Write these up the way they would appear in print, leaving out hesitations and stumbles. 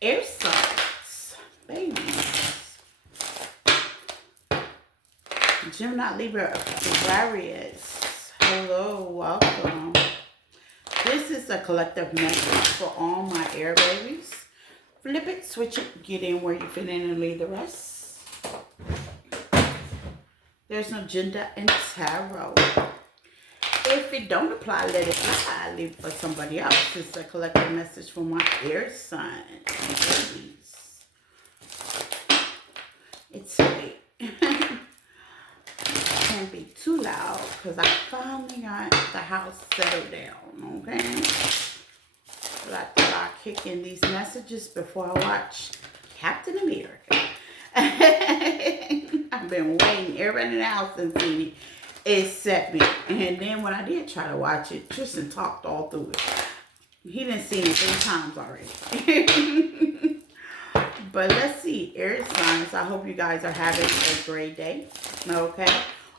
Air signs, babies. Gemini, Libra, Aquarius. Hello, welcome. This is a collective message for all my air babies. Flip it, switch it, get in where you fit in and leave the rest. There's no gender in tarot. If it don't apply, let it fly. Leave it for somebody else. It's a collective message for my air sign babies. It's late. Can't be too loud because I finally got the house settled down, okay? But I thought I'd kick in these messages before I watch Captain America. I've been waiting. Everybody in the house has seen it except me. And then when I did try to watch it, Tristan talked all through it. He done seen it 3 times already. But let's see, air signs. I hope you guys are having a great day. Okay.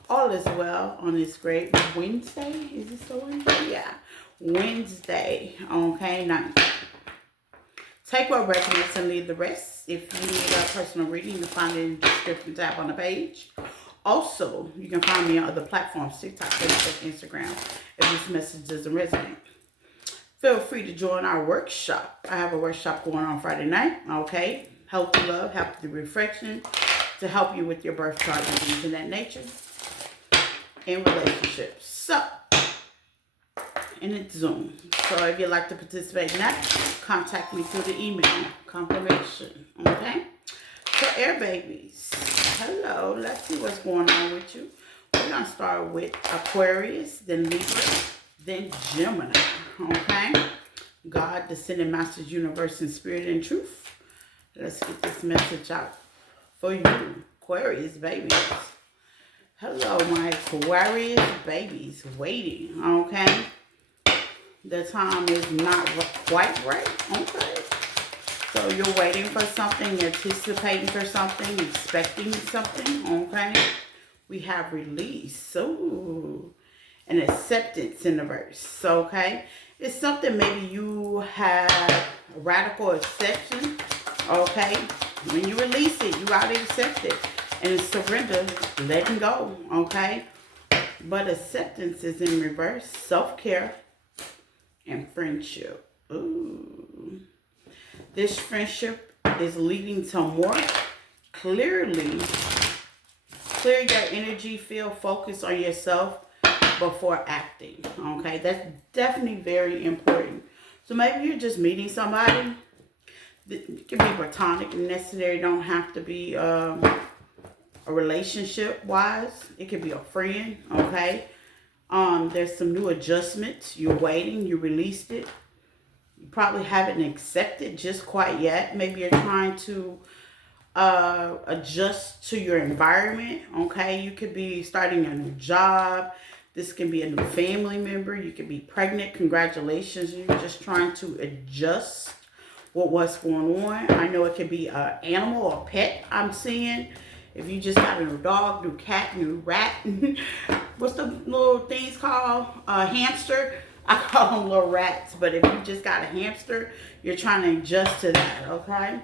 All is well on this great Wednesday. Is this the Wednesday? Yeah. Wednesday. Okay. Nice. Take what resonates and leave the rest. If you need a personal reading, you can find it in the description tab on the page. Also, you can find me on other platforms, TikTok, Facebook, Instagram, if this message doesn't resonate. Feel free to join our workshop. I have a workshop going on Friday night. Okay. Healthy love, healthy reflection to help you with your birth chart and things of that nature. In relationships. So, and it's Zoom. So if you'd like to participate in that, contact me through the email confirmation. Okay? So air babies. Hello. Let's see what's going on with you. We're going to start with Aquarius, then Libra, then Gemini. Okay? God, Descending Masters, Universe, and Spirit and Truth. Let's get this message out for you. Aquarius babies. Hello, my Aquarius babies. Waiting, okay? The time is not quite right, okay? So you're waiting for something, anticipating for something, expecting something, okay? We have release, ooh, and acceptance in the verse, okay? It's something maybe you have radical acceptance, okay? When you release it, you already accept it. And surrender, letting go, okay? But acceptance is in reverse. Self-care and friendship. Ooh. This friendship is leading to more. Clearly, clear your energy, feel focused on yourself before acting, okay? That's definitely very important. So maybe you're just meeting somebody. It can be platonic and necessary. Don't have to be a relationship wise. It could be a friend, okay? There's some new adjustments. You're waiting, you released it. You probably haven't accepted just quite yet. Maybe you're trying to adjust to your environment, okay? You could be starting a new job. This can be a new family member. You could be pregnant. Congratulations. You're just trying to adjust with what's going on. I know it could be an animal or pet I'm seeing. If you just got a new dog, new cat, new rat, what's the little things called? Hamster. I call them little rats. But if you just got a hamster, you're trying to adjust to that, okay?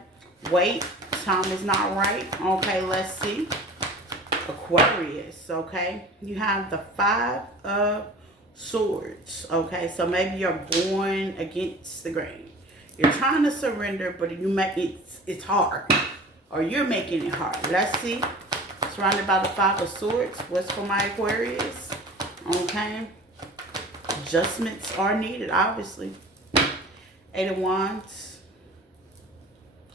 Wait, time is not right. Okay, let's see. Aquarius, okay? You have the 5 of Swords, okay? So maybe you're going against the grain. You're trying to surrender, but you make it's hard. Or you're making it hard. Let's see. Surrounded by the 5 of Swords. What's for my Aquarius? Okay. Adjustments are needed, obviously. 8 of Wands.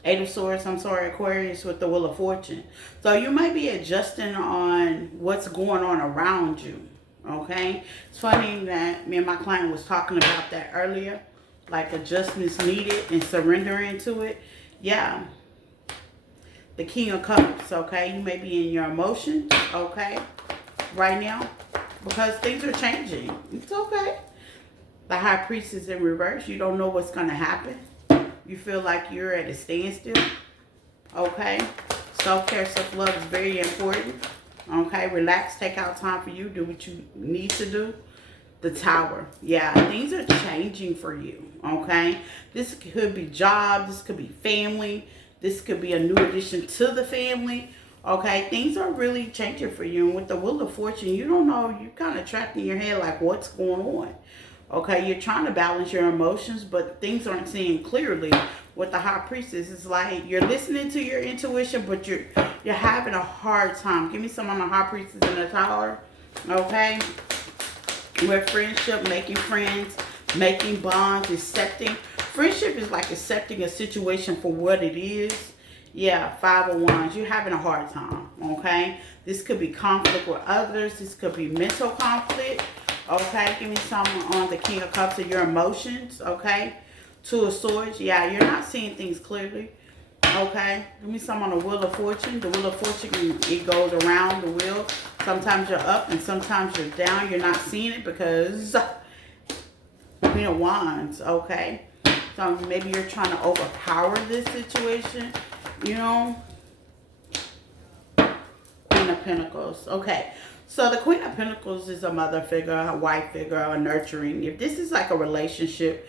8 of Swords, I'm sorry, Aquarius with the Wheel of Fortune. So you might be adjusting on what's going on around you. Okay. It's funny that me and my client was talking about that earlier. Like adjustments needed and surrendering to it. Yeah. The King of Cups, okay? You may be in your emotions, okay? Right now. Because things are changing. It's okay. The High Priest is in reverse. You don't know what's going to happen. You feel like you're at a standstill. Okay? Self-care, self-love is very important. Okay? Relax. Take out time for you. Do what you need to do. The Tower. Yeah, things are changing for you, okay? This could be job. This could be family. This could be a new addition to the family, okay? Things are really changing for you. And with the Wheel of Fortune, you don't know. You're kind of trapped in your head like, what's going on? Okay, you're trying to balance your emotions, but things aren't seeing clearly. With the High Priestess, it's like you're listening to your intuition, but you're having a hard time. Give me some on the High Priestess in the Tower, okay? With friendship, making friends, making bonds, accepting. Friendship is like accepting a situation for what it is. Yeah, 5 of Wands. You're having a hard time, okay? This could be conflict with others. This could be mental conflict. Okay, give me some on the King of Cups of your emotions, okay? 2 of Swords, yeah, you're not seeing things clearly, okay? Give me some on the Wheel of Fortune. The Wheel of Fortune, it goes around the wheel. Sometimes you're up and sometimes you're down. You're not seeing it because Queen of Wands, okay? So maybe you're trying to overpower this situation, you know? Queen of Pentacles, okay. So the Queen of Pentacles is a mother figure, a wife figure, a nurturing. If this is like a relationship,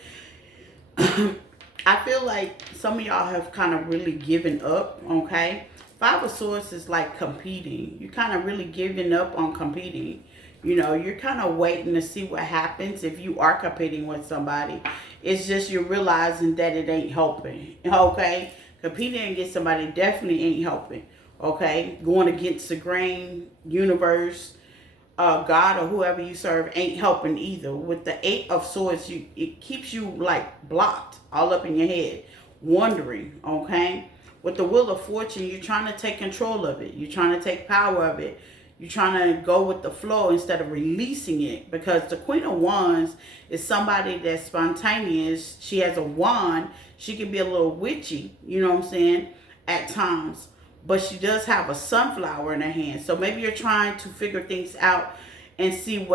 I feel like some of y'all have kind of really given up, okay? 5 of Swords is like competing. You're kind of really giving up on competing. You know, you're kind of waiting to see what happens if you are competing with somebody. It's just you're realizing that it ain't helping, okay? Competing against somebody definitely ain't helping. Okay, going against the grain, universe, God, or whoever you serve ain't helping either. With the 8 of Swords, it keeps you like blocked all up in your head, wondering. Okay, with the Wheel of Fortune, you're trying to take control of it. You're trying to take power of it. You're trying to go with the flow instead of releasing it, because the Queen of Wands is somebody that's spontaneous. She has a wand. She can be a little witchy, you know what I'm saying, at times. But she does have a sunflower in her hand. So maybe you're trying to figure things out and see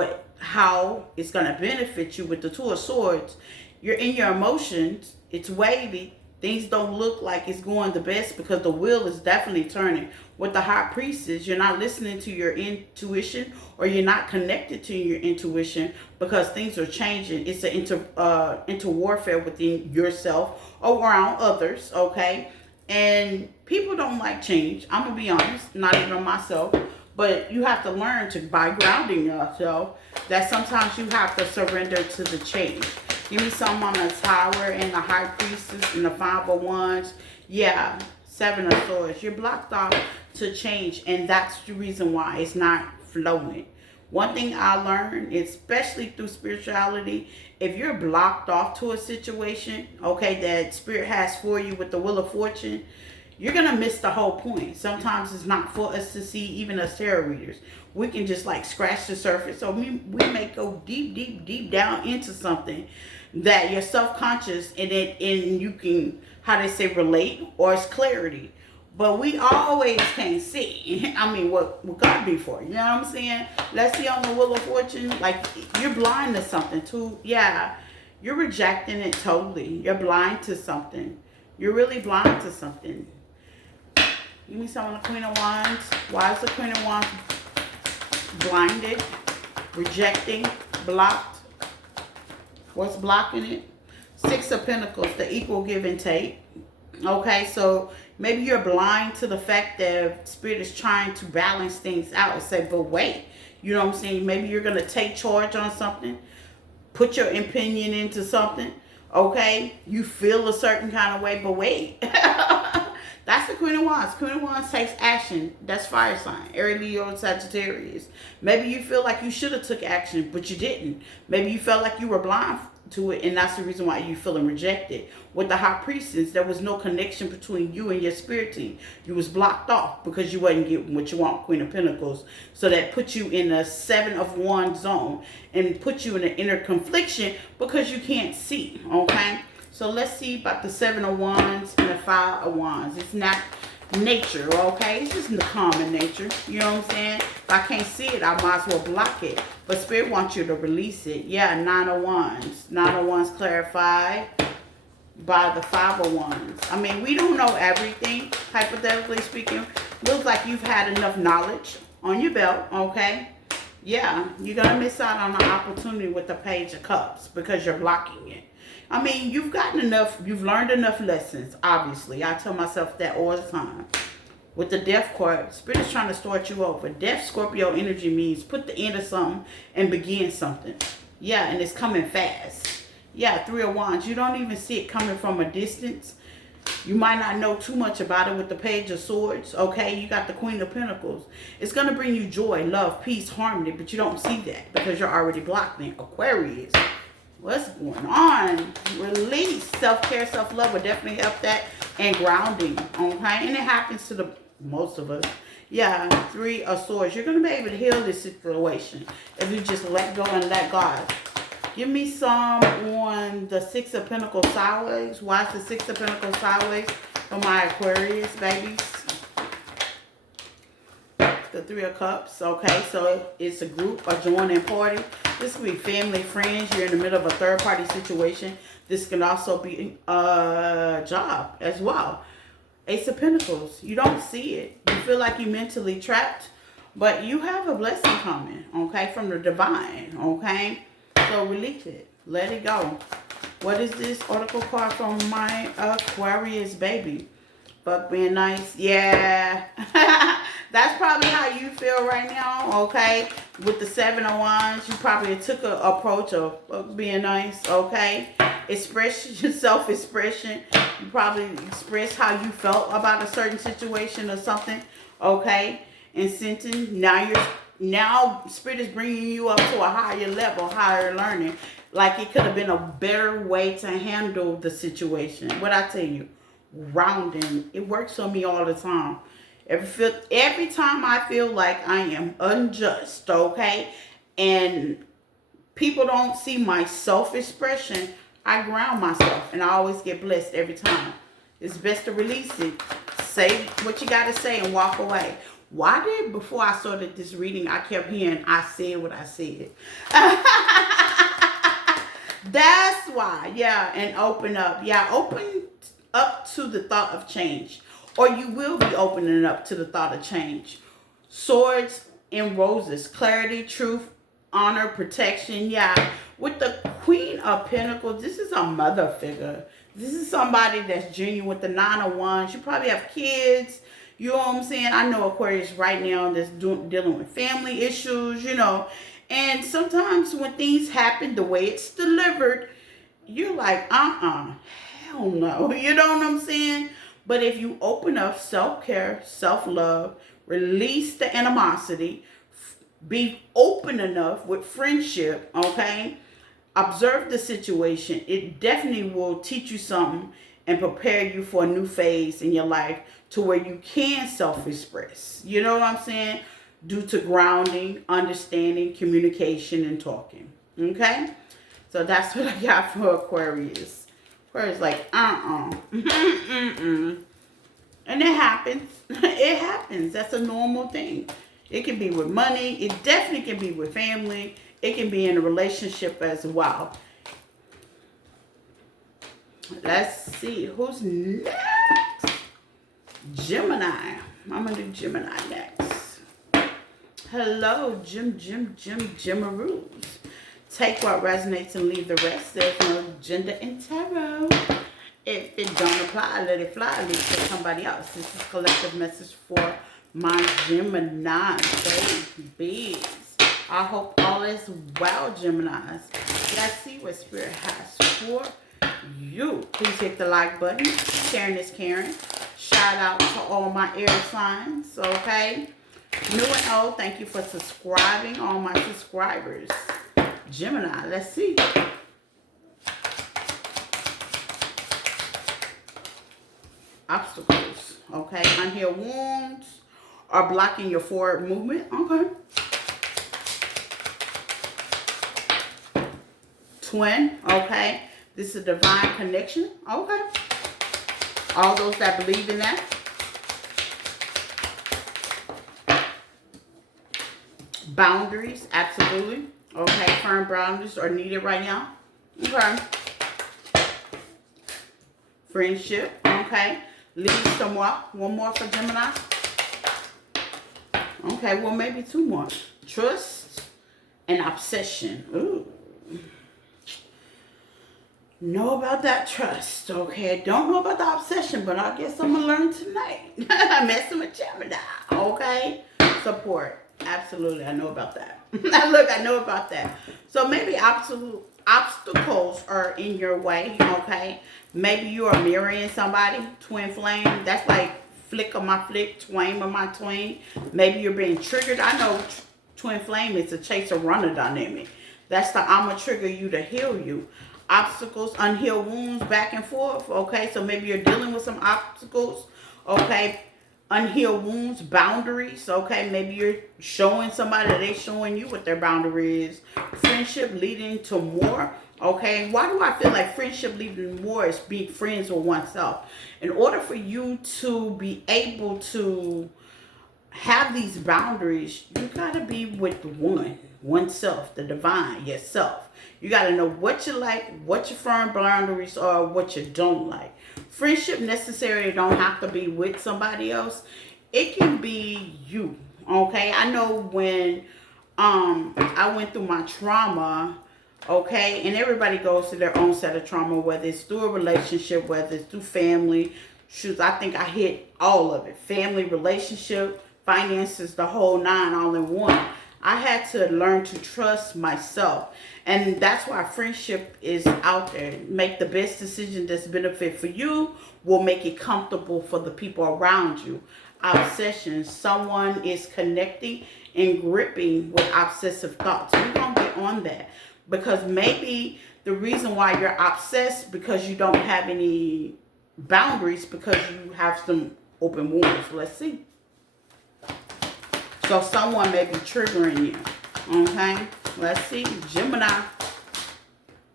how it's going to benefit you. With the 2 of Swords, you're in your emotions. It's wavy. Things don't look like it's going the best because the wheel is definitely turning. With the High Priestess, you're not listening to your intuition, or you're not connected to your intuition because things are changing. It's an inter warfare within yourself or around others, okay? And people don't like change. I'm going to be honest, not even myself. But you have to learn by grounding yourself that sometimes you have to surrender to the change. Give me some on the Tower and the High Priestess and the 5 of Wands. Yeah, 7 of Swords. You're blocked off to change, and that's the reason why it's not flowing. One thing I learned, especially through spirituality, if you're blocked off to a situation, okay, that Spirit has for you with the Wheel of Fortune, you're going to miss the whole point. Sometimes it's not for us to see, even as tarot readers. We can just like scratch the surface. So we may go deep, deep, deep down into something that you're self-conscious and you can, how they say, relate, or it's clarity. But we always can't see. I mean, what God be for? You know what I'm saying? Let's see on the Wheel of Fortune. Like, you're blind to something too. Yeah, you're rejecting it totally. You're blind to something. You're really blind to something. Give me some on the Queen of Wands. Why is the Queen of Wands blinded, rejecting, blocked? What's blocking it? 6 of Pentacles, the equal give and take. Okay, so maybe you're blind to the fact that Spirit is trying to balance things out and say, but wait, you know what I'm saying? Maybe you're going to take charge on something, put your opinion into something, okay? You feel a certain kind of way, but wait. That's the Queen of Wands. Queen of Wands takes action. That's fire sign. Aries, Leo, Sagittarius. Maybe you feel like you should have took action, but you didn't. Maybe you felt like you were blind to it, and that's the reason why you feeling rejected. With the High Priestess, there was no connection between you and your spirit team. You was blocked off because you wasn't getting what you want, Queen of Pentacles. So that put you in a 7 of Wands zone and put you in an inner confliction because you can't see, okay? So let's see about the 7 of Wands and the 5 of Wands. It's not nature, okay? It's just the common nature. You know what I'm saying? If I can't see it, I might as well block it. But Spirit wants you to release it. Yeah, 9 of Wands. 9 of Wands clarified by the 5 of Wands. I mean, we don't know everything, hypothetically speaking. Looks like you've had enough knowledge on your belt, okay? Yeah, you're going to miss out on an opportunity with the Page of Cups because you're blocking it. I mean, you've gotten enough, you've learned enough lessons, obviously. I tell myself that all the time. With the Death card, Spirit is trying to start you over. Death Scorpio energy means put the end of something and begin something. Yeah, and it's coming fast. Yeah, Three of Wands. You don't even see it coming from a distance. You might not know too much about it with the Page of Swords, okay? You got the Queen of Pentacles. It's going to bring you joy, love, peace, harmony, but you don't see that because you're already blocked in Aquarius. What's going on? Release. Self-care, self-love will definitely help that. And grounding, okay? And it happens to the most of us. Yeah, Three of Swords. You're going to be able to heal this situation if you just let go and let God. Give me some on the Six of Pentacles sideways. Watch the Six of Pentacles sideways for my Aquarius babies. The Three of Cups. Okay, so it's a group, a joining party. This could be family, friends. You're in the middle of a third-party situation. This can also be a job as well. Ace of Pentacles. You don't see it. You feel like you're mentally trapped, but you have a blessing coming, okay, from the divine, okay? So release it. Let it go. What is this oracle card from my Aquarius baby? Fuck being nice. Yeah. That's probably how you feel right now, okay? With the Seven of Wands, you probably took an approach of being nice, okay? Express your self-expression. You probably expressed how you felt about a certain situation or something, okay? And sentence. Now Spirit is bringing you up to a higher level, higher learning. Like it could have been a better way to handle the situation. What I tell you, rounding. It works on me all the time. Every time I feel like I am unjust, okay, and people don't see my self-expression, I ground myself, and I always get blessed every time. It's best to release it. Say what you got to say and walk away. Why did, before I started this reading, I kept hearing, I said what I said. That's why. Yeah, and open up. Yeah, open up to the thought of change. Or you will be opening up to the thought of change. Swords and roses. Clarity, truth, honor, protection. Yeah. With the Queen of Pentacles, this is a mother figure. This is somebody that's genuine with the Nine of Wands. You probably have kids. You know what I'm saying? I know Aquarius right now that's dealing with family issues, you know. And sometimes when things happen the way it's delivered, you're like, hell no. You know what I'm saying? But if you open up self-care, self-love, release the animosity, be open enough with friendship, okay? Observe the situation. It definitely will teach you something and prepare you for a new phase in your life to where you can self-express. You know what I'm saying? Due to grounding, understanding, communication, and talking. Okay? So that's what I got for Aquarius. Aquarius like, And it happens. It happens. That's a normal thing. It can be with money. It definitely can be with family. It can be in a relationship as well. Let's see. Who's next? Gemini. I'm going to do Gemini next. Hello, Gemaroos. Take what resonates and leave the rest. There's no gender in tarot. If it don't apply, let it fly. Leave it to somebody else. This is a collective message for my Gemini babies. I hope all is well, Geminis. Let's see what Spirit has for you. Please hit the like button. Sharing is caring. Shout out to all my air signs, okay? New and old, thank you for subscribing, all my subscribers. Gemini, let's see. Obstacles, okay? Unhealed wounds are blocking your forward movement, okay? Twin, okay? This is a divine connection, okay? All those that believe in that. Boundaries, absolutely. Okay, firm boundaries are needed right now. Okay. Friendship, okay. Leave some more. One more for Gemini. Okay, well, maybe two more. Trust, An obsession. Ooh. Know about that trust, okay? Don't know about the obsession, but I guess I'm gonna learn tonight. Messing with Gemini, okay? Support, absolutely. I know about that. Look, I know about that. So maybe obstacles are in your way, okay? Maybe you are mirroring somebody, twin flame. That's like flick of my flick, twain of my twain. Maybe you're being triggered. I know twin flame is a chaser runner dynamic. That's the I'ma trigger you to heal you. Obstacles, unhealed wounds, back and forth, okay? So maybe you're dealing with some obstacles, okay? Unhealed wounds, boundaries, okay? Maybe you're showing somebody that they're showing you what their boundary is. Friendship leading to more, okay? Why do I feel like friendship leading to more is being friends with oneself? In order for you to be able to have these boundaries, you got to be with oneself, the divine, yourself. You got to know what you like, what your firm boundaries are, what you don't like. Friendship necessarily don't have to be with somebody else. It can be you, okay? I know when I went through my trauma, okay, and everybody goes to their own set of trauma, whether it's through a relationship, whether it's through family. Shoot, I think I hit all of it. Family, relationship, finances, the whole nine, all in one. I had to learn to trust myself. And that's why friendship is out there. Make the best decision that's benefit for you will make it comfortable for the people around you. Obsession. Someone is connecting and gripping with obsessive thoughts. We're going to get on that. Because maybe the reason why you're obsessed because you don't have any boundaries because you have some open wounds. Let's see. So someone may be triggering you, okay? Let's see, Gemini.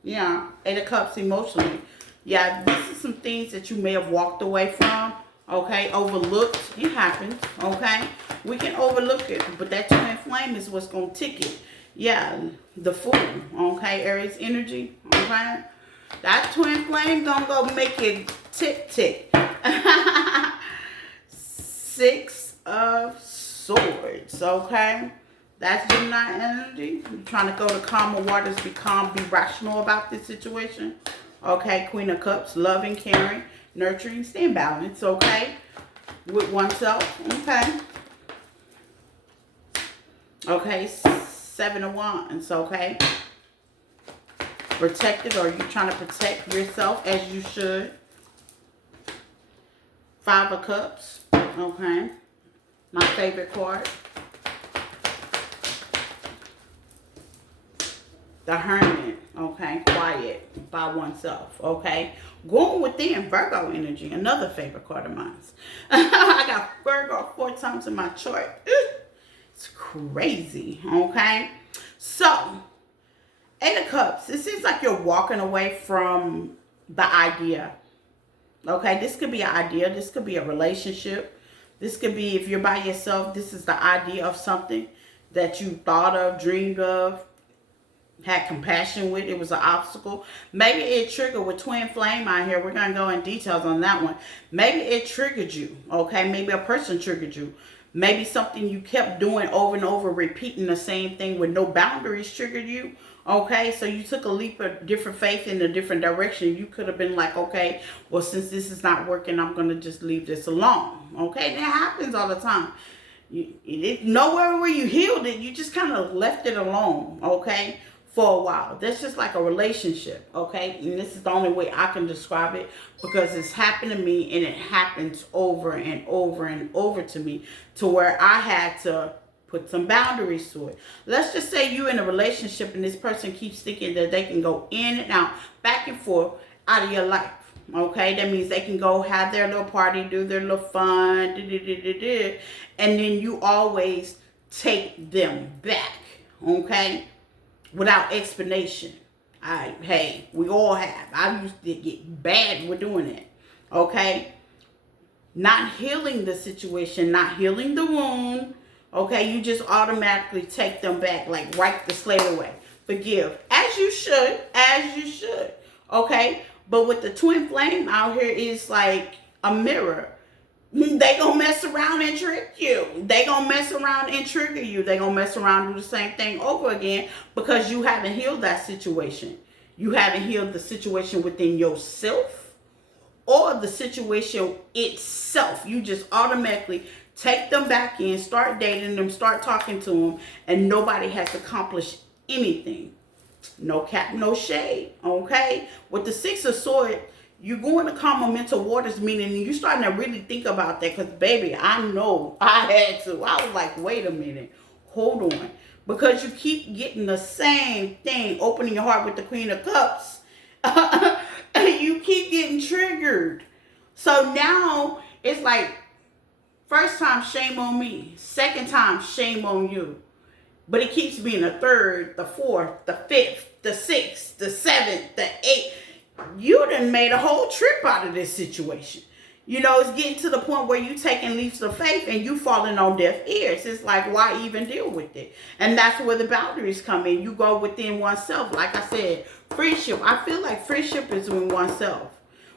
Yeah, 8 of Cups emotionally. Yeah, this is some things that you may have walked away from, okay? Overlooked, it happens, okay? We can overlook it, but that twin flame is what's going to tick it. Yeah, the Fool, okay? Aries energy, okay? That twin flame gonna go make it tick tick. 6 of Swords, okay? That's Gemini energy. You're trying to go to calmer waters, be calm, be rational about this situation. Okay, Queen of Cups, loving, caring, nurturing, stay in balance, okay? With oneself, okay? Okay, 7 of Wands, okay? Protected, or you're trying to protect yourself as you should. 5 of Cups, okay? My favorite card. The Hermit, okay? Quiet by oneself, okay? Going within, Virgo energy, another favorite card of mine. I got Virgo 4 times in my chart. It's crazy, okay? So, 8 of Cups. It seems like you're walking away from the idea, okay? This could be an idea. This could be a relationship. This could be, if you're by yourself, this is the idea of something that you thought of, dreamed of, had compassion with. It was an obstacle. Maybe it triggered with twin flame out here. We're going to go in details on that one. Maybe it triggered you, okay? Maybe a person triggered you. Maybe something you kept doing over and over, repeating the same thing with no boundaries triggered you. Okay, so you took a leap of different faith in a different direction. You could have been like, okay, well, since this is not working, I'm going to just leave this alone. Okay, that happens all the time. Nowhere where you healed it, you just kind of left it alone, okay, for a while. That's just like a relationship, okay? And this is the only way I can describe it because it's happened to me and it happens over and over and over to me to where I had to put some boundaries to it. Let's just say you're in a relationship and this person keeps thinking that they can go in and out, back and forth out of your life. Okay, that means they can go have their little party, do their little fun, and then you always take them back, okay, without explanation. Hey, we all have. I used to get bad with doing it, okay? Not healing the situation, not healing the wound. Okay, you just automatically take them back, like wipe the slate away. Forgive, as you should, okay? But with the twin flame out here is like a mirror. They gonna mess around and trick you. They gonna mess around and trigger you. They gonna mess around and do the same thing over again because you haven't healed that situation. You haven't healed the situation within yourself or the situation itself. You just automatically take them back in, start dating them, start talking to them, and nobody has accomplished anything. No cap, no shade, okay? With the Six of Swords, you're going to calm mental waters, meaning you're starting to really think about that because, baby, I know I had to. I was like, wait a minute. Hold on. Because you keep getting the same thing, opening your heart with the Queen of Cups. You keep getting triggered. So now it's like, first time, shame on me. Second time, shame on you. But it keeps being the third, the fourth, the fifth, the sixth, the seventh, the eighth. You done made a whole trip out of this situation. You know, it's getting to the point where you taking leaps of faith and you falling on deaf ears. It's like, why even deal with it? And that's where the boundaries come in. You go within oneself. Like I said, friendship. I feel like friendship is in oneself.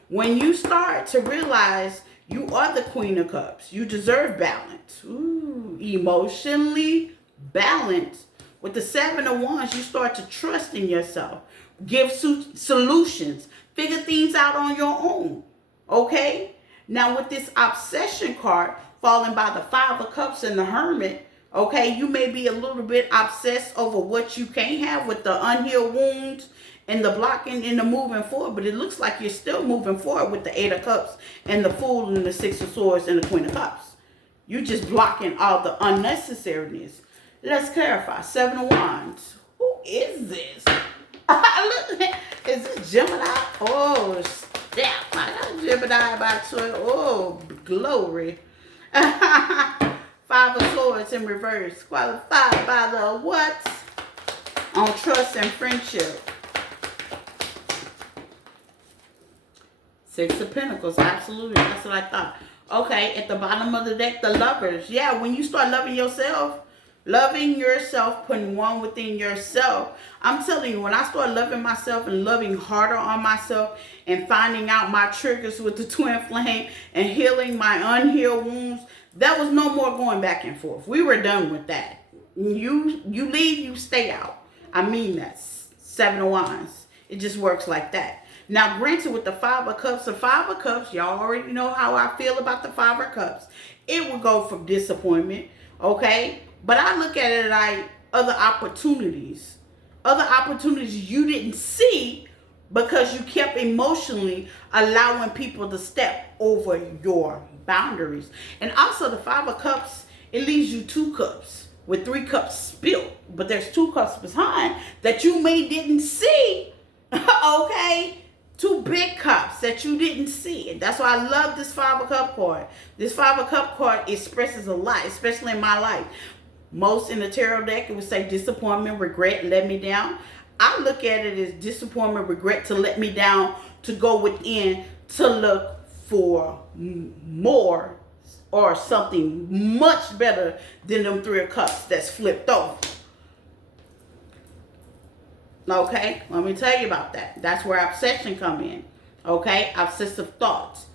When you start to realize you are the Queen of Cups, you deserve balance. Ooh, emotionally balanced. With the Seven of Wands, you start to trust in yourself. Give solutions. Figure things out on your own. Okay? Now with this obsession card falling by the Five of Cups and the Hermit, okay, you may be a little bit obsessed over what you can't have with the unhealed wounds and the blocking and the moving forward, but it looks like you're still moving forward with the Eight of Cups and the Fool and the Six of Swords and the Queen of Cups. You're just blocking all the unnecessariness. Let's clarify. Seven of Wands. Who is this? Look, is this Gemini? Oh, snap. I got Gemini by 12. Oh, glory. Five of Swords in reverse. Qualified by the what? On trust and friendship. Six of Pentacles. Absolutely. That's what I thought. Okay, at the bottom of the deck, the Lovers. Yeah, when you start loving yourself, putting one within yourself. I'm telling you, when I start loving myself and loving harder on myself and finding out my triggers with the twin flame and healing my unhealed wounds, there was no more going back and forth. We were done with that. You leave, you stay out. I mean that. Seven of Wands. It just works like that. Now, granted, with the Five of Cups, y'all already know how I feel about the Five of Cups. It will go from disappointment, okay? But I look at it like other opportunities. Other opportunities you didn't see because you kept emotionally allowing people to step over your boundaries. And also the Five of Cups, it leaves you two cups with three cups spilled. But there's two cups behind that you didn't see. Okay? Two big cups that you didn't see. And that's why I love this Five of Cup card. This Five of Cup card expresses a lot, especially in my life. Most in the tarot deck, it would say disappointment, regret, let me down. I look at it as disappointment, regret to let me down, to go within, to look for more or something much better than them Three of Cups that's flipped over. Okay, let me tell you about that. That's where obsession come in. Okay, obsessive thoughts.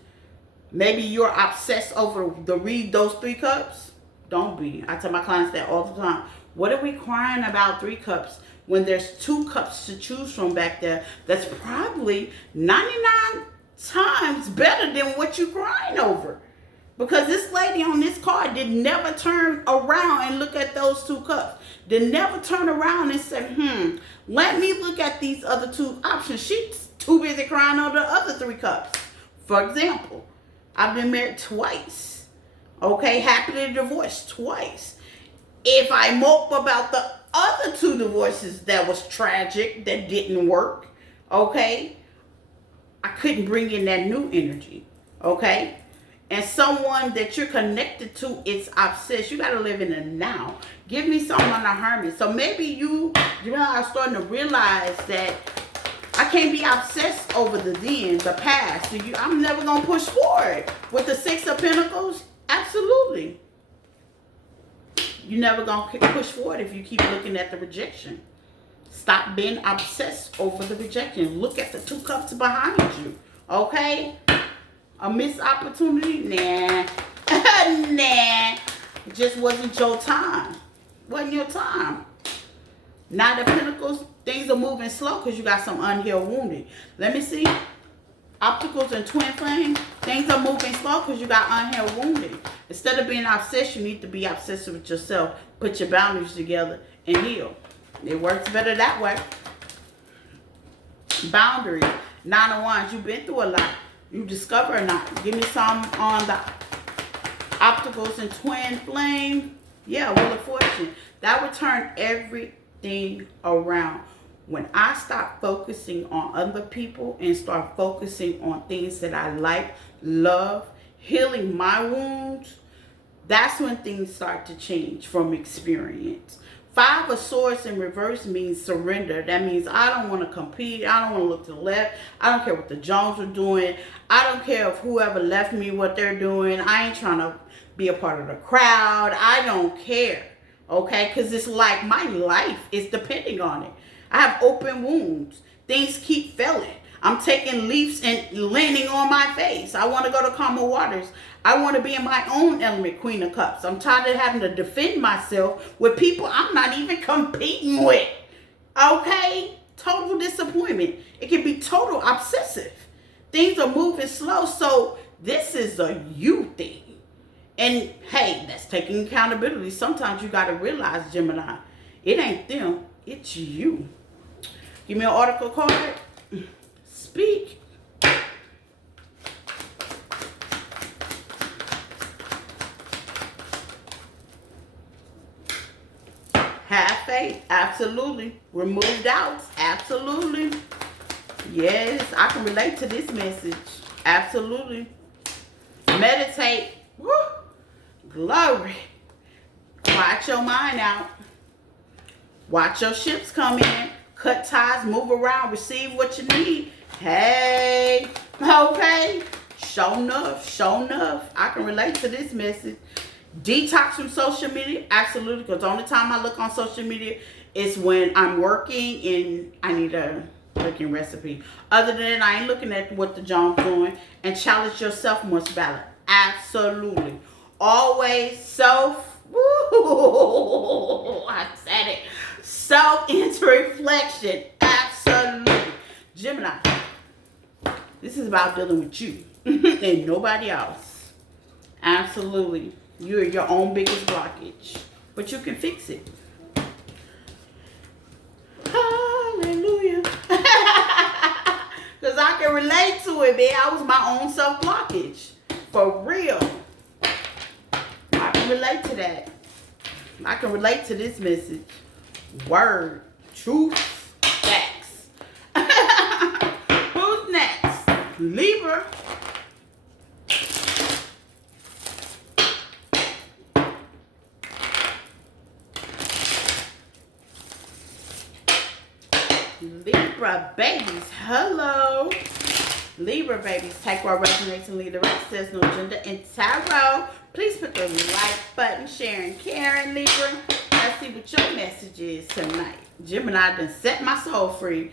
Maybe you're obsessed over read those Three Cups. Don't be. I tell my clients that all the time. What are we crying about Three Cups when there's two cups to choose from back there? That's probably 99 times better than what you're crying over. Because this lady on this card did never turn around and look at those two cups. Did never turn around and say, let me look at these other two options. She's too busy crying over the other Three Cups. For example, I've been married twice. Okay, happily divorced twice. If I mope about the other two divorces that was tragic, that didn't work, okay, I couldn't bring in that new energy, okay? And someone that you're connected to is obsessed. You got to live in the now. Give me someone on a hermit. So maybe you are starting to realize that I can't be obsessed over the past. I'm never going to push forward. With the Six of Pentacles, absolutely. You're never going to push forward if you keep looking at the rejection. Stop being obsessed over the rejection. Look at the two cups behind you. Okay? A missed opportunity? Nah. happening. It just wasn't your time. Wasn't your time. Nine of Pentacles, things are moving slow because you got some unhealed wounding. Let me see. Obstacles and Twin Flame, things are moving slow because you got unhealed wounding. Instead of being obsessed, you need to be obsessed with yourself. Put your boundaries together and heal. It works better that way. Boundaries. Nine of Wands, you've been through a lot. You discover a lot. Give me some on the Obstacles and Twin Flame. Yeah, Wheel of Fortune. That would turn everything around. When I stop focusing on other people and start focusing on things that I like, love, healing my wounds, that's when things start to change from experience. Five of Swords in reverse means surrender. That means I don't want to compete. I don't want to look to the left. I don't care what the Jones are doing. I don't care if whoever left me what they're doing. I ain't trying to be a part of the crowd. I don't care. Okay? Because it's like my life is depending on it. I have open wounds. Things keep failing. I'm taking leaps and landing on my face. I want to go to calmer waters. I want to be in my own element, Queen of Cups. I'm tired of having to defend myself with people I'm not even competing with. Okay? Total disappointment. It can be total obsessive. Things are moving slow, so this is a you thing. And hey, that's taking accountability. Sometimes you got to realize, Gemini, it ain't them, it's you. Give me an oracle card. Speak. Have faith. Absolutely. Remove doubts. Absolutely. Yes, I can relate to this message. Absolutely. Meditate. Woo. Glory. Quiet your mind out. Watch your ships come in. Cut ties, move around, receive what you need. Hey, okay. Show enough. I can relate to this message. Detox from social media, absolutely. Because the only time I look on social media is when I'm working and I need a cooking recipe. Other than that, I ain't looking at what the Jones doing. And challenge yourself much better. Absolutely. Always self. Woo, I said it. Self-reflection. Absolutely. Gemini, this is about dealing with you and nobody else. Absolutely. You're your own biggest blockage. But you can fix it. Hallelujah. Because I can relate to it, man. I was my own self-blockage. For real. I can relate to that. I can relate to this message. Word. Truth. Facts. Who's next? Libra. Libra babies. Hello. Libra babies. Take what resonates and lead the rest. There's no gender in tarot. Please put the like button, sharing, caring, Libra. Let's see what your message is tonight. Gemini done set my soul free.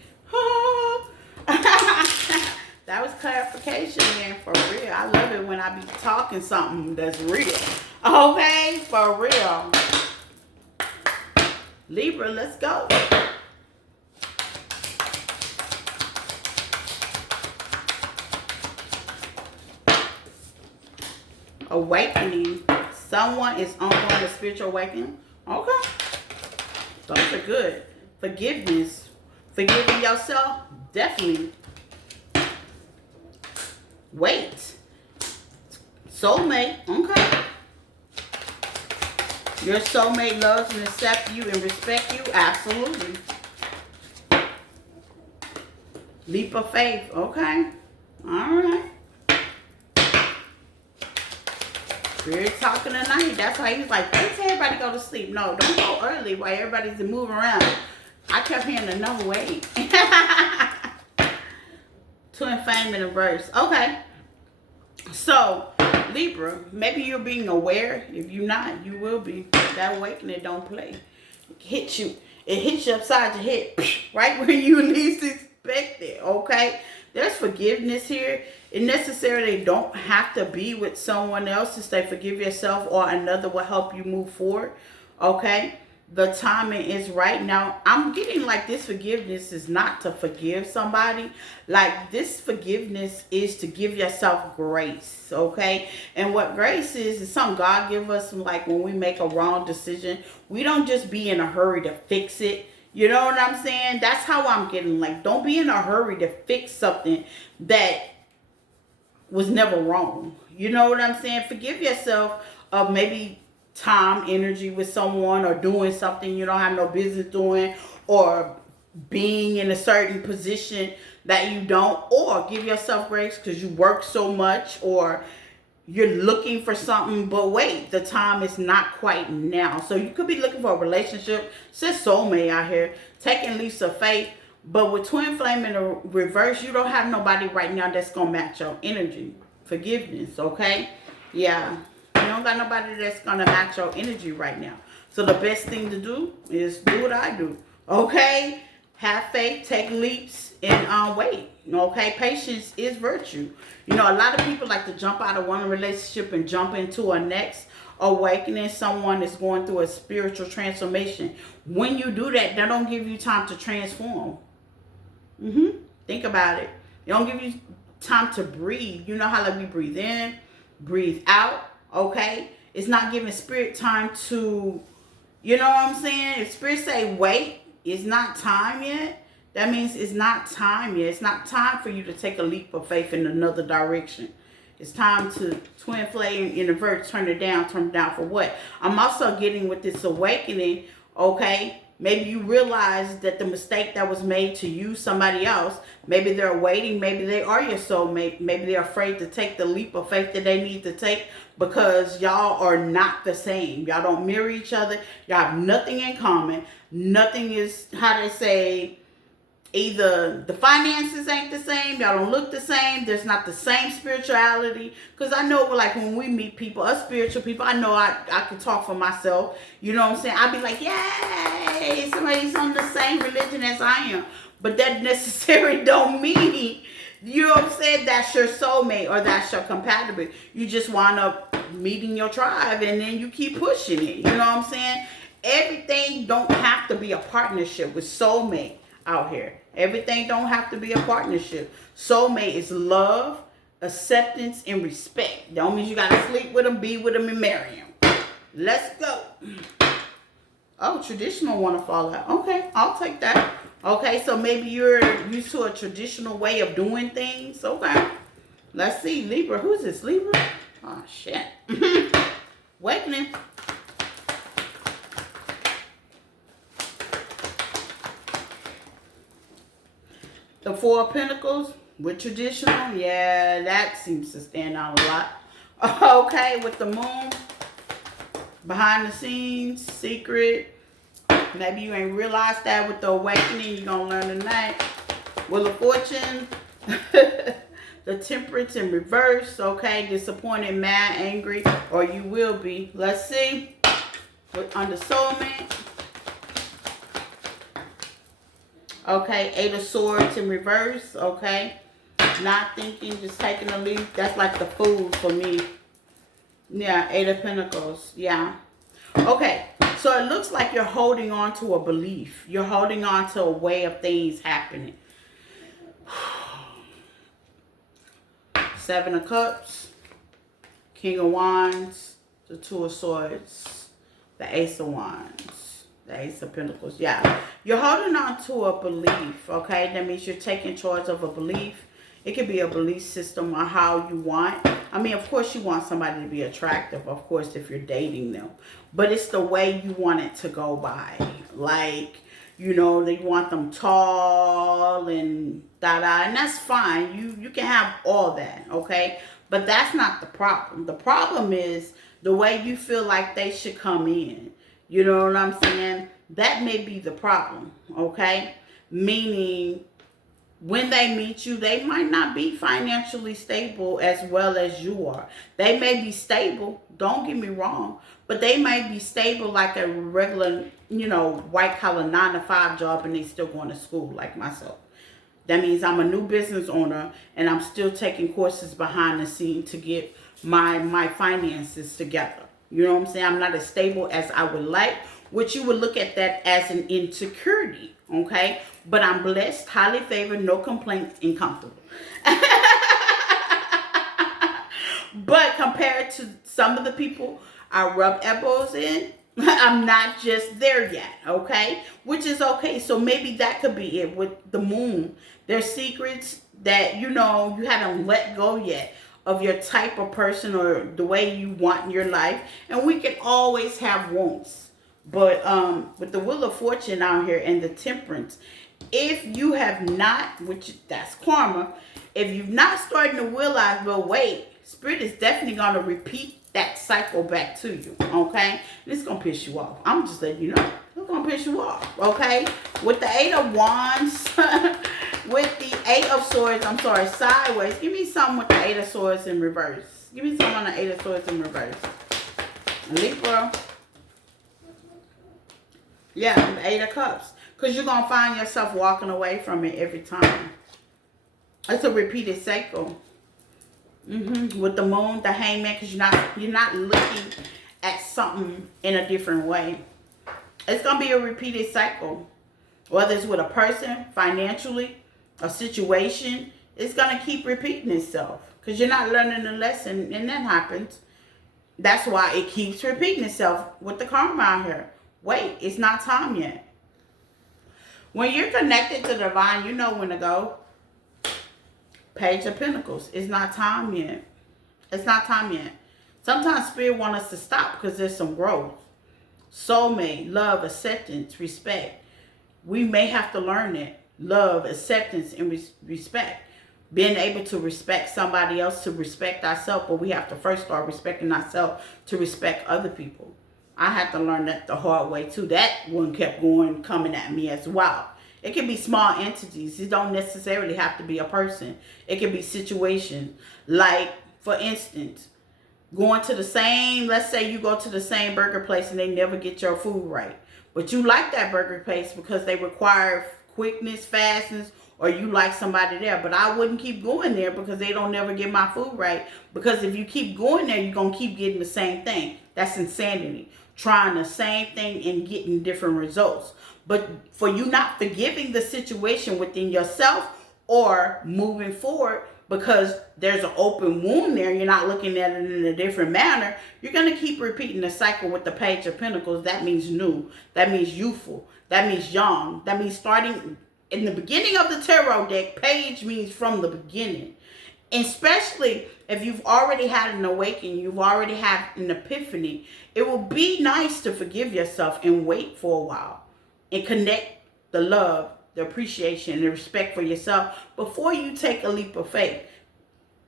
That was clarification, man, for real. I love it when I be talking something that's real. Okay, for real. Libra, let's go. Awakening. Someone is ongoing a spiritual awakening. Okay. Those are good. Forgiveness. Forgiving yourself. Definitely. Wait. Soulmate. Okay. Your soulmate loves and accepts you and respects you. Absolutely. Leap of faith. Okay. All right. Spirit talking tonight. That's why he's like, let's everybody go to sleep. No, don't go early while everybody's moving around. I kept hearing the no way. Twin flame in a verse. Okay. So, Libra, maybe you're being aware. If you're not, you will be. That awakening don't play. It hits you. It hits you upside your head. Right where you least expect it. Okay. there's forgiveness here. It necessarily don't have to be with someone else to say forgive yourself, or another will help you move forward. Okay? The timing is right. Now, I'm getting like this forgiveness is not to forgive somebody. Like, this forgiveness is to give yourself grace, okay? And what grace is something God give us. Like, when we make a wrong decision, we don't just be in a hurry to fix it. You know what I'm saying? That's how I'm getting. Like, don't be in a hurry to fix something that was never wrong. You know what I'm saying? Forgive yourself of maybe time, energy with someone, or doing something you don't have no business doing, or being in a certain position that you don't, or give yourself grace because you work so much, or you're looking for something, but wait, the time is not quite now. So you could be looking for a relationship. Says soulmate out here, taking leaps of faith. But with twin flame in the reverse, you don't have nobody right now that's gonna match your energy. Forgiveness, okay? Yeah. You don't got nobody that's gonna match your energy right now. So the best thing to do is do what I do. Okay? Have faith, take leaps, and wait. Okay? Patience is virtue. You know, a lot of people like to jump out of one relationship and jump into a next. Awakening, someone is going through a spiritual transformation. When you do that, that don't give you time to transform. Think about it. It don't give you time to breathe. You know how like we breathe in, breathe out. Okay, it's not giving spirit time to, you know what I'm saying? If spirit say wait, it's not time yet. That means it's not time yet. It's not time for you to take a leap of faith in another direction. It's time to twin flame in reverse, turn it down for what? I'm also getting with this awakening, okay? Maybe you realize that the mistake that was made to you, somebody else, maybe they're waiting, maybe they are your soulmate, maybe they're afraid to take the leap of faith that they need to take because y'all are not the same. Y'all don't mirror each other. Y'all have nothing in common. Nothing is, how they say, either the finances ain't the same, y'all don't look the same, there's not the same spirituality. Because I know, like, when we meet people, us spiritual people, I know I can talk for myself. You know what I'm saying? I'd be like, yay, somebody's on the same religion as I am. But that necessarily don't mean, you know what I'm saying, that's your soulmate or that's your compatible. You just wind up meeting your tribe and then you keep pushing it. You know what I'm saying? Everything don't have to be a partnership with soulmate out here. Everything don't have to be a partnership. Soulmate is love, acceptance, and respect. Don't mean you gotta sleep with them, be with them, and marry them. Let's go. Oh, traditional want to fall out. Okay, I'll take that. Okay, so maybe you're used to a traditional way of doing things. Okay. Let's see. Libra. Who's this? Libra? Oh, shit. Awakening. The Four of Pentacles with traditional. Yeah, that seems to stand out a lot. Okay, with the Moon. Behind the scenes, secret. Maybe you ain't realized that with the Awakening. You're going to learn tonight. Wheel of Fortune. The Temperance in reverse. Okay, disappointed, mad, angry, or you will be. Let's see. Under Soulmate. Okay, Eight of Swords in reverse. Okay. Not thinking, just taking a leap. That's like the Fool for me. Yeah, Eight of Pentacles. Yeah. Okay, so it looks like you're holding on to a belief. You're holding on to a way of things happening. Seven of Cups, King of Wands, the Two of Swords, the Ace of Wands, the Ace of Pentacles. Yeah, you're holding on to a belief, okay? That means you're taking charge of a belief. It could be a belief system or how you want. I mean, of course, you want somebody to be attractive, of course, if you're dating them. But it's the way you want it to go by. Like, you know, they want them tall and da-da. And that's fine. You can have all that, okay? But that's not the problem. The problem is the way you feel like they should come in. You know what I'm saying? That may be the problem, okay? Meaning, when they meet you, they might not be financially stable as well as you are. They may be stable, don't get me wrong, but they might be stable like a regular, you know, white collar 9-to-5 job and they still going to school like myself. That means I'm a new business owner and I'm still taking courses behind the scene to get my finances together. You know what I'm saying? I'm not as stable as I would like, which you would look at that as an insecurity, okay? But I'm blessed, highly favored, no complaints, and comfortable. But compared to some of the people I rub elbows in, I'm not just there yet, okay? Which is okay. So maybe that could be it with the moon. There's secrets that, you know, you haven't let go yet of your type of person or the way you want in your life. And we can always have wants. But with the Wheel of Fortune out here and the Temperance, if you have not, which that's karma, if you've not started to realize, well, wait, Spirit is definitely going to repeat that cycle back to you, okay? And it's going to piss you off. I'm just letting you know. It's going to piss you off, okay? With the 8 of Wands, with the 8 of Swords, I'm sorry, sideways. Give me something with the 8 of Swords in reverse. Give me something on the 8 of Swords in reverse. Libra. Yeah, the 8 of Cups. Because you're going to find yourself walking away from it every time. It's a repeated cycle. With the Moon, the Hangman, because you're not looking at something in a different way. It's going to be a repeated cycle. Whether it's with a person, financially, a situation, it's going to keep repeating itself. Because you're not learning the lesson, and that happens. That's why it keeps repeating itself with the karma out here. Wait, it's not time yet. When you're connected to the divine, you know when to go. Page of Pentacles. It's not time yet. It's not time yet. Sometimes Spirit wants us to stop because there's some growth. Soulmate, love, acceptance, respect. We may have to learn it. Love, acceptance, and respect. Being able to respect somebody else, to respect ourselves, but we have to first start respecting ourselves to respect other people. I had to learn that the hard way too. That one kept coming at me as well. It can be small entities. It don't necessarily have to be a person. It can be situations. Like, for instance, going to the same, let's say you go to the same burger place and they never get your food right. But you like that burger place because they require quickness, fastness, or you like somebody there. But I wouldn't keep going there because they don't never get my food right. Because if you keep going there, you're going to keep getting the same thing. That's insanity. Trying the same thing and getting different results. But for you not forgiving the situation within yourself or moving forward because there's an open wound there, you're not looking at it in a different manner, you're going to keep repeating the cycle with the Page of Pentacles. That means new. That means youthful. That means young. That means starting in the beginning of the tarot deck. Page means from the beginning. Especially if you've already had an awakening, you've already had an epiphany, it will be nice to forgive yourself and wait for a while and connect the love, the appreciation, and the respect for yourself before you take a leap of faith.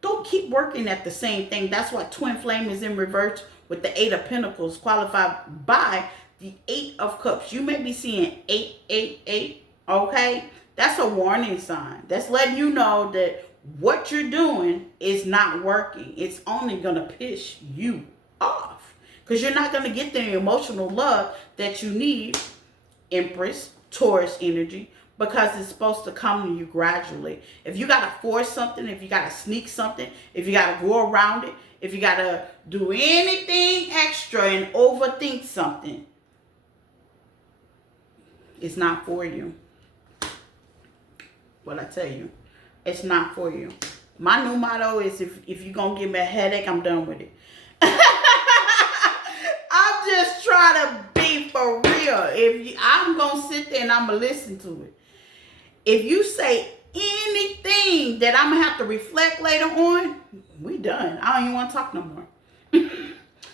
Don't keep working at the same thing. That's why Twin Flame is in reverse with the 8 of Pentacles, qualified by the 8 of Cups. You may be seeing 888, okay? That's a warning sign. That's letting you know that what you're doing is not working. It's only going to piss you off because you're not going to get the emotional love that you need, Empress, Taurus energy, because it's supposed to come to you gradually. If you got to force something, if you got to sneak something, if you got to go around it, if you got to do anything extra and overthink something, it's not for you. What I tell you. It's not for you. My new motto is if you're going to give me a headache, I'm done with it. I'm just trying to be for real. I'm going to sit there and I'm going to listen to it. If you say anything that I'm going to have to reflect later on, we done. I don't even want to talk no more.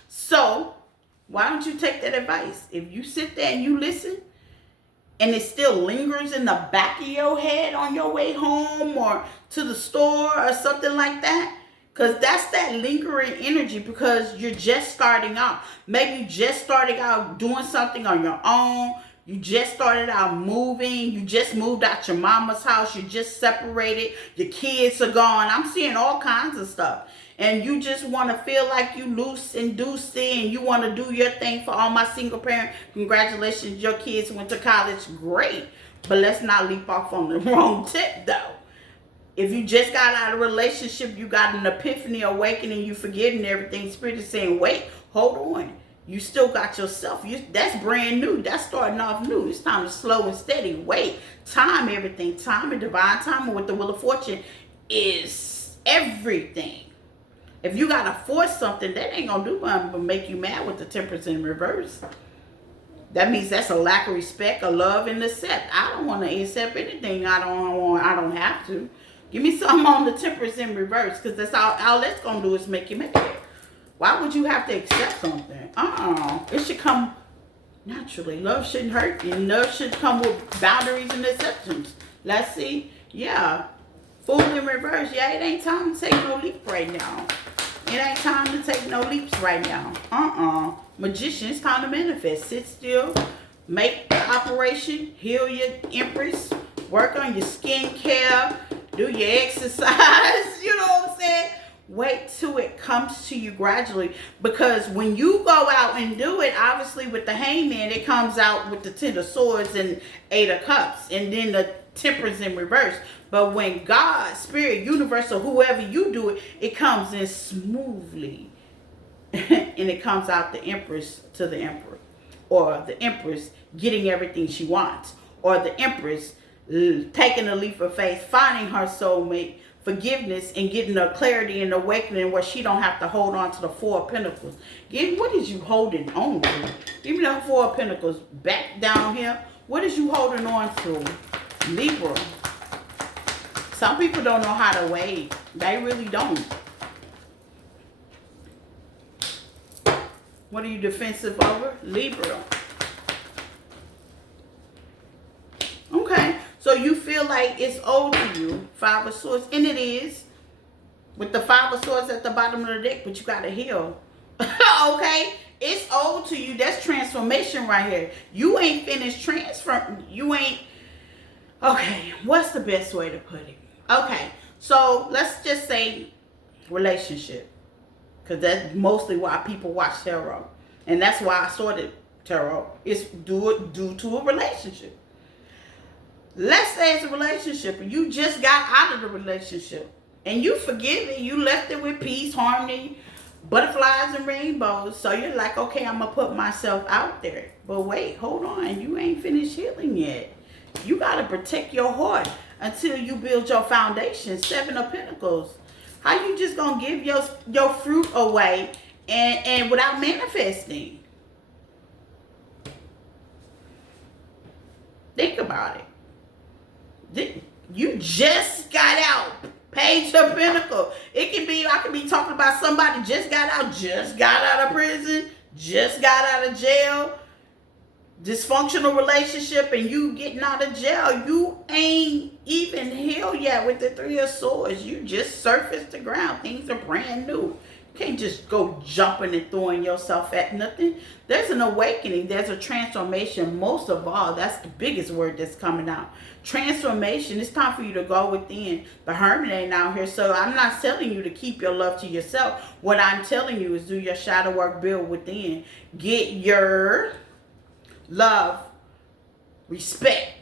So, why don't you take that advice? If you sit there and you listen, and it still lingers in the back of your head on your way home or to the store or something like that. Because that's that lingering energy because you're just starting out. Maybe you just started out doing something on your own. You just started out moving. You just moved out your mama's house. You just separated. Your kids are gone. I'm seeing all kinds of stuff. And you just want to feel like you loose and deucey and you want to do your thing. For all my single parents, congratulations, your kids went to college. Great. But let's not leap off on the wrong tip, though. If you just got out of a relationship, you got an epiphany, awakening, you forgetting everything. Spirit is saying, wait, hold on. You still got yourself. That's brand new. That's starting off new. It's time to slow and steady. Wait. Time everything. Time and divine timing with the Wheel of Fortune is everything. If you got to force something, that ain't going to do nothing but make you mad with the Temperance in reverse. That means that's a lack of respect, a love, and accept. I don't want to accept anything I don't have to. Give me something on the Temperance in reverse, because that's all that's going to do is make you mad. Why would you have to accept something? It should come naturally. Love shouldn't hurt you. Love should come with boundaries and acceptance. Let's see. Yeah. Fool in reverse. Yeah, it ain't time to take no leap right now. It ain't time to take no leaps right now. Magician, it's time to manifest. Sit still. Make the operation. Heal your Empress. Work on your skincare. Do your exercise. You know what I'm saying? Wait till it comes to you gradually. Because when you go out and do it, obviously with the Hangman, it comes out with the Ten of Swords and Eight of Cups. And then the Temperance in reverse. But when God, Spirit, Universe, or whoever you do it, it comes in smoothly. And it comes out the Empress to the Emperor. Or the Empress getting everything she wants. Or the Empress taking a leap of faith, finding her soulmate, forgiveness, and getting a clarity and awakening where she don't have to hold on to the Four of Pentacles. What is you holding on to? Give me the Four of Pentacles back down here. What is you holding on to? Libra. Some people don't know how to wait. They really don't. What are you defensive over? Libra. Okay. So you feel like it's owed to you. Five of Swords. And it is. With the Five of Swords at the bottom of the deck. But you got to heal. Okay. It's owed to you. That's transformation right here. You ain't finished You ain't. Okay. What's the best way to put it? Okay. So let's just say relationship. Because that's mostly why people watch tarot. And that's why I started tarot. It's due to a relationship. Let's say it's a relationship and you just got out of the relationship. And you forgive it. You left it with peace, harmony, butterflies and rainbows. So you're like, okay, I'm going to put myself out there. But wait, hold on. You ain't finished healing yet. You got to protect your heart until you build your foundation. Seven of Pentacles. How you just going to give your fruit away and without manifesting? Think about it. You just got out. Page of Pentacles. It can be, I could be talking about somebody just got out of prison, just got out of jail, dysfunctional relationship, and you getting out of jail. You ain't even healed yet with the Three of Swords. You just surfaced the ground. Things are brand new. You can't just go jumping and throwing yourself at nothing. There's an awakening. There's a transformation. Most of all, that's the biggest word that's coming out. Transformation. It's time for you to go within. The Hermit ain't out here. So I'm not telling you to keep your love to yourself. What I'm telling you is do your shadow work, build within. Get your love, respect,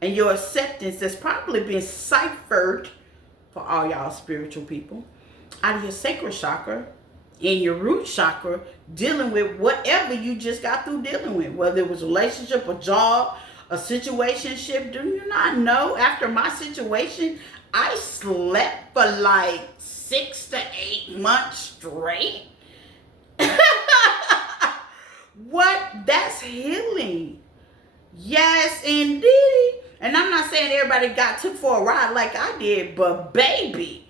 and your acceptance that's probably been ciphered for all y'all spiritual people out of your sacral chakra and your root chakra, dealing with whatever you just got through dealing with, whether it was a relationship, a job, a situationship. Do you not know after my situation, I slept for like 6 to 8 months straight? What? That's healing. Yes, indeed. And I'm not saying everybody took for a ride like I did, but baby,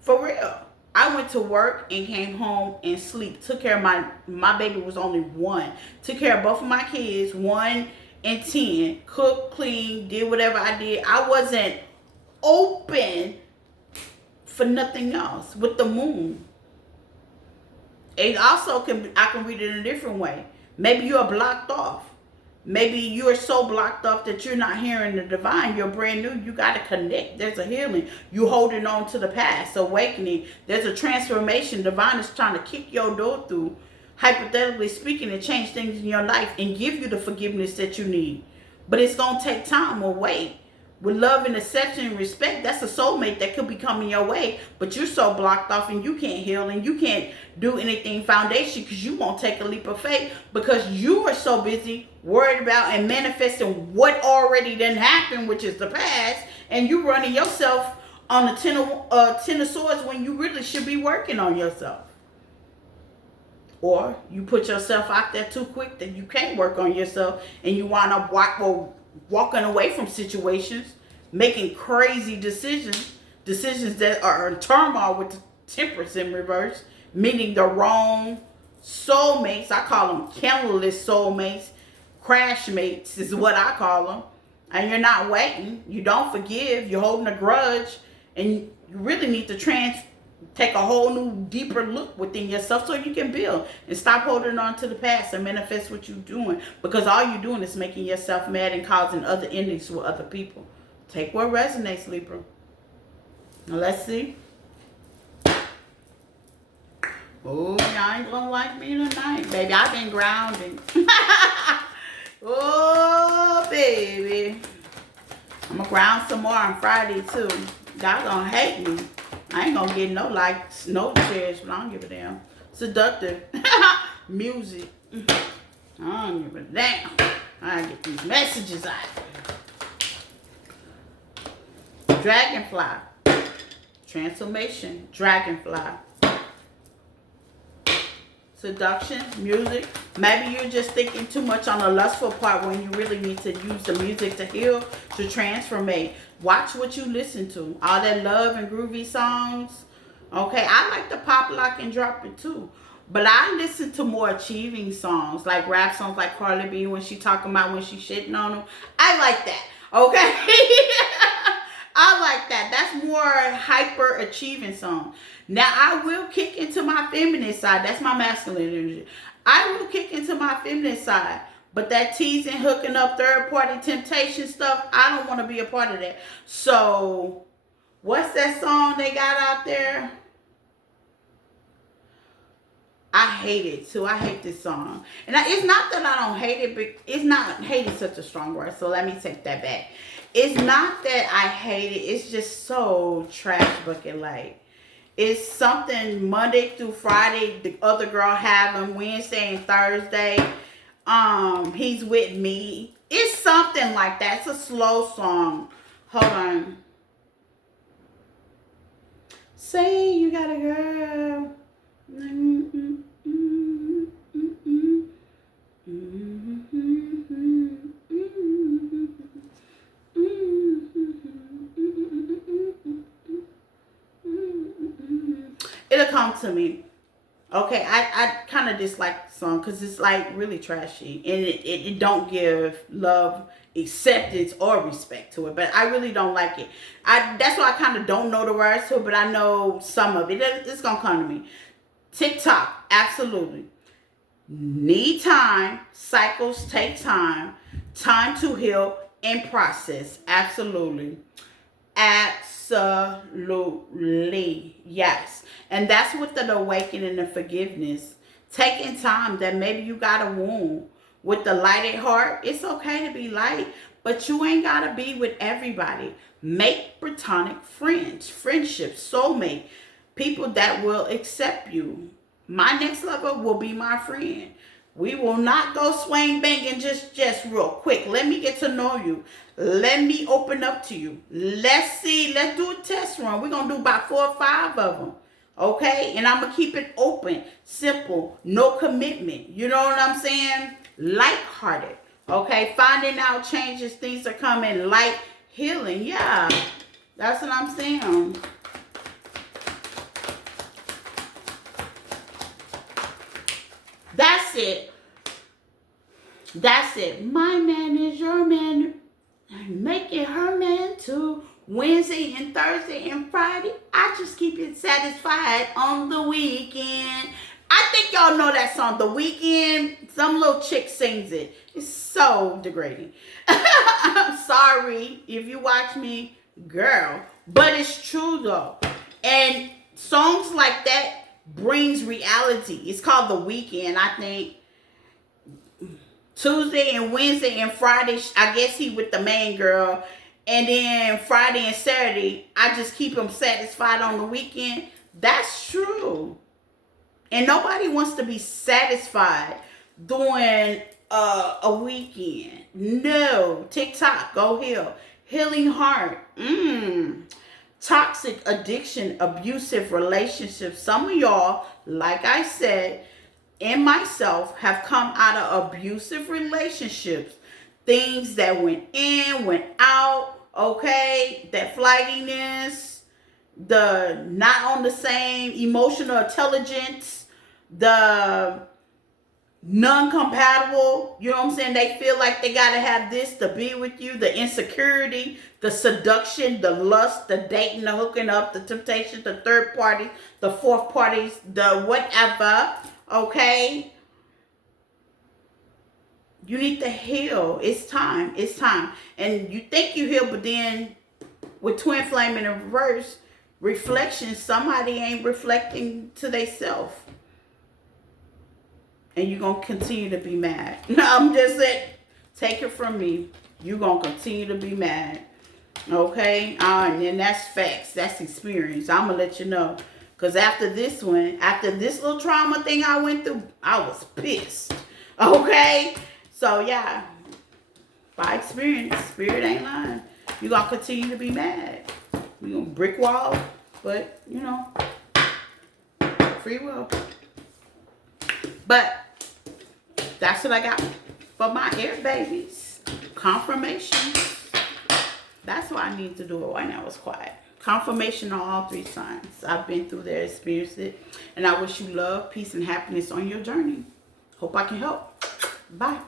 for real. I went to work and came home and sleep. Took care of my baby was only 1. Took care of both of my kids, 1 and 10. Cooked, cleaned, did whatever I did. I wasn't open for nothing else with the moon. It also I can read it in a different way. Maybe you're blocked off. Maybe you're so blocked off that you're not hearing the divine. You're brand new. You got to connect. There's a healing. You holding on to the past. Awakening. There's a transformation. Divine is trying to kick your door through, hypothetically speaking, and change things in your life and give you the forgiveness that you need. But it's going to take time or wait. with love and acceptance and respect, that's a soulmate that could be coming your way, but you're so blocked off and you can't heal and you can't do anything foundation because you won't take a leap of faith because you are so busy worried about and manifesting what already didn't happen, which is the past, and you running yourself on a ten of swords when you really should be working on yourself. Or you put yourself out there too quick that you can't work on yourself and you wind up walking away from situations, making crazy decisions that are in turmoil with the temperance in reverse, meeting the wrong soulmates. I call them candleless soulmates, crash mates is what I call them. And you're not waiting, you don't forgive, you're holding a grudge, and you really need to take a whole new, deeper look within yourself so you can build and stop holding on to the past and manifest what you're doing, because all you're doing is making yourself mad and causing other endings with other people. Take what resonates, Libra. Now let's see. Oh, y'all ain't gonna like me tonight, baby. I've been grounding. Oh, baby. I'm gonna ground some more on Friday too. Y'all gonna hate me. I ain't gonna get no likes, no shares, but I don't give a damn. Seductive music. I don't give a damn. I get these messages out. Dragonfly. Transformation. Dragonfly. Seduction. Music. Maybe you're just thinking too much on the lustful part when you really need to use the music to heal, to transformate. Watch what you listen to. All that love and groovy songs. Okay, I like the pop, lock, and drop it too. But I listen to more achieving songs, like rap songs like Carly B when she talking about when she shitting on them. I like that. Okay? I like that. That's more hyper achieving song. Now I will kick into my feminine side. That's my masculine energy. I will kick into my feminine side. But that teasing, hooking up, third party temptation stuff, I don't want to be a part of that. So, what's that song they got out there? I hate it too. I hate this song. And it's not that I don't hate it, but it's not, hate is such a strong word. So let me take that back. It's not that I hate it. It's just so trash bucket like. It's something Monday through Friday, the other girl having Wednesday and Thursday. He's with me. It's something like that. It's a slow song. Hold on. Say you got a girl. It'll come to me. Okay, I kind of dislike the song because it's like really trashy and it don't give love, acceptance, or respect to it. But I really don't like it. That's why I kind of don't know the words to it, but I know some of it. It's gonna come to me. TikTok, absolutely. Need time. Cycles take time. Time to heal and process. Absolutely. Absolutely. Yes. And that's with the awakening and forgiveness. Taking time that maybe you got a wound. With the lighted heart, it's okay to be light, but you ain't got to be with everybody. Make platonic friends, friendships, soulmate, people that will accept you. My next level will be my friend. We will not go swing banging just real quick. Let me get to know you. Let me open up to you. Let's see. Let's do a test run. We're going to do about 4 or 5 of them. Okay? And I'm going to keep it open, simple, no commitment. You know what I'm saying? Lighthearted. Okay? Finding out changes, things are coming. Light healing. Yeah. That's what I'm saying. That's it. That's it. My man is your man. Make it her man too. Wednesday and Thursday and Friday. I just keep it satisfied on the weekend. I think y'all know that song, The Weekend. Some little chick sings it. It's so degrading. I'm sorry if you watch me, girl. But it's true though. And songs like that brings reality. It's called The Weekend, I think. Tuesday and Wednesday and Friday, I guess he with the main girl. and then Friday and Saturday, I just keep them satisfied on the weekend. That's true. And nobody wants to be satisfied during a weekend. No. TikTok, go heal. Healing heart. Toxic addiction, abusive relationships. Some of y'all, like I said, and myself, have come out of abusive relationships. Things that went in, went out, okay? That flightiness, the not on the same emotional intelligence, the non-compatible, you know what I'm saying? They feel like they got to have this to be with you. The insecurity, the seduction, the lust, the dating, the hooking up, the temptation, the third party, the fourth parties, the whatever, okay? You need to heal. It's time. It's time. And you think you heal, but then with twin flame in the reverse, reflection, somebody ain't reflecting to themselves. And you're going to continue to be mad. I'm just saying, take it from me. You're going to continue to be mad. Okay? And then that's facts. That's experience. I'm going to let you know. Because after this one, after this little trauma thing I went through, I was pissed. Okay? So, yeah. By experience, spirit ain't lying. You're going to continue to be mad. We're going to brick wall. But, you know, free will. But that's what I got for my air babies. Confirmation. That's why I need to do it right now. It's quiet. Confirmation on all three signs. I've been through there, experienced it. And I wish you love, peace, and happiness on your journey. Hope I can help. Bye.